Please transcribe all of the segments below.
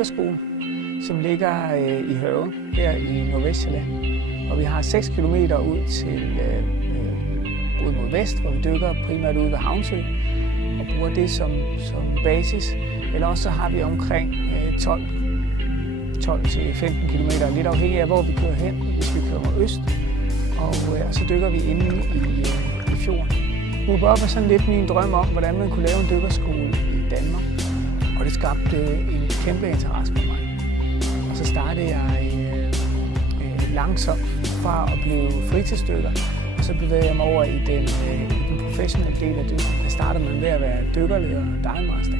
dykkerskole, som ligger i Hørve, her i Nordvestjylland. Og vi har 6 kilometer ud til ud mod vest, hvor vi dykker primært ude ved Havnsø og bruger det som basis. Eller også så har vi omkring 12-15 km, lidt afhængig af hvor vi kører hen, hvis vi kører mod øst. Og så dykker vi inde i fjorden. Move Up er sådan lidt min drøm om, hvordan man kunne lave en dykkerskole i Danmark. Og det skabte en kæmpe interesse for mig. Og så startede jeg langsomt fra at blive fritidsdykker, og så bevægede jeg mig over i den professionelle del af dykning. Jeg startede med at være dykkerleder og divemaster.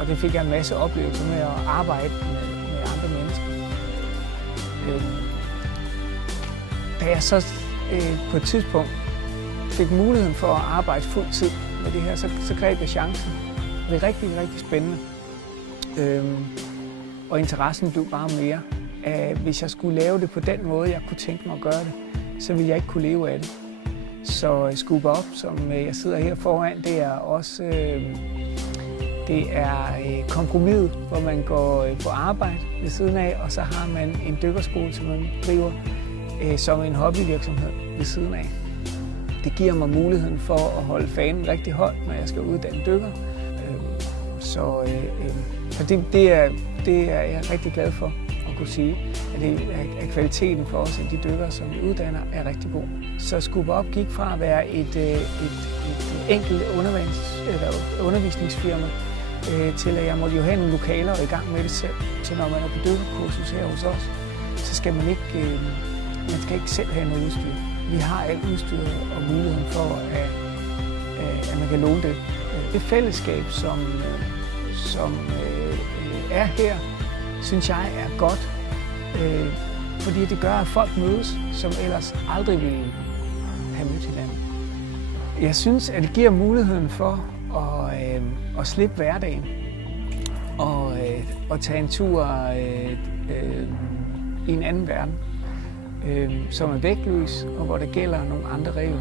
Og det fik jeg en masse oplevelser med at arbejde med andre mennesker. Da jeg så på et tidspunkt fik muligheden for at arbejde fuld tid med det her, så greb jeg chancen. Det er rigtig, rigtig spændende. Og interessen blev bare mere. Hvis jeg skulle lave det på den måde, jeg kunne tænke mig at gøre det, så ville jeg ikke kunne leve af det. Så Scuba Up, som jeg sidder her foran, det er også det er kompromiset, hvor man går på arbejde ved siden af, og så har man en dykkerskole, som man driver som en hobbyvirksomhed ved siden af. Det giver mig muligheden for at holde fanen rigtig højt, når jeg skal uddanne dykker. Så det er jeg rigtig glad for at kunne sige, at kvaliteten for os, de dykkere, som vi uddanner, er rigtig god. Så Scuba Up gik fra at være et enkelt undervisningsfirma, til at jeg måtte jo have nogle lokaler og i gang med det selv. Så når man er på dykkerkursus her hos os, så skal man ikke selv have noget udstyr. Vi har alt udstyret og muligheden for, at man kan låne det. Det fællesskab, som er her, synes jeg er godt, fordi det gør, at folk mødes, som ellers aldrig ville have mødt hinanden. Jeg synes, at det giver muligheden for at slippe hverdagen og tage en tur i en anden verden, som er vægtløs og hvor der gælder nogle andre regler.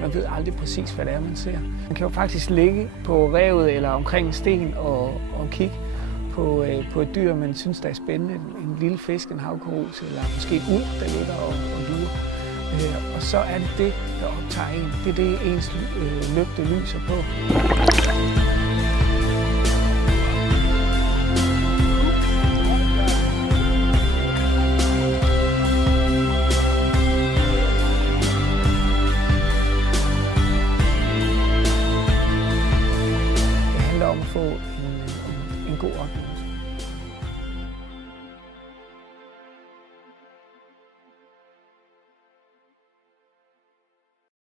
Man ved aldrig præcis, hvad det er, man ser. Man kan jo faktisk ligge på revet eller omkring en sten og kigge på et dyr, man synes, der er spændende. En lille fisk, en havkorus eller måske en ulv, der ligger og lurer. Og så er det, der optager en. Det er det, ens lygte lyser på. Det handler om at få en god oplevelse.